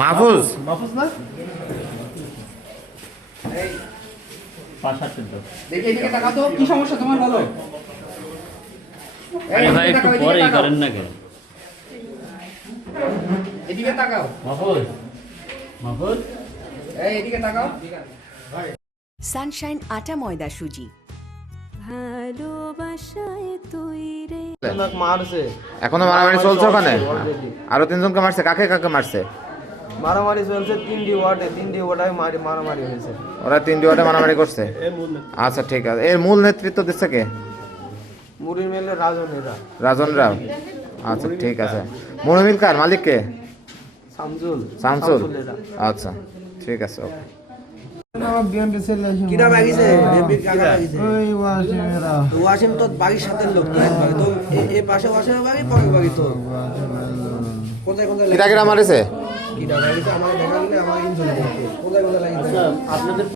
মাহফুজ না দেখি এদিকে তাকাও তো, কি সমস্যা তোমার বলো? ভাই একটু পরেই করেন না কেন? এদিকে তাকাও মাহফুজ, মাহফুজ এদিকে তাকাও। সানশাইন আটা ময়দা সুজি। ভালোবাসায় তৈরি মারছে এখনো মারামারি চলছে ওখানে? আরো তিনজনকে মারছে, কাকে কাকে মারছে? মারামারি চলছে, তিনটি ওয়ার্ডে মারামারি হয়েছে। ওরা 3টি ওয়ার্ডে মারামারি করছে। আচ্ছা ঠিক আছে, এর মূল নেতৃত্ব দিচ্ছে কে? মুড়ির মেলে রাজন রাও। আচ্ছা ঠিক আছে। মুরমিল কার মালিক কে? শামসুল। আচ্ছা ঠিক আছে, ওকে। কিরা বাগিছে বিএমপি কাকা বাগিছে ওই ওয়াসিম তো বাগির সাথে লোক তো একবারে তো এই পাশে ওয়াসিম বাগি পরে বাগি তো কোথায় কোথায় কিরা কিরা মারিছে? কিরা বাগিছে আমার দেখা গেলে আমার ইনজুরি কোথায় কোথায় লাগিছে আপনাদের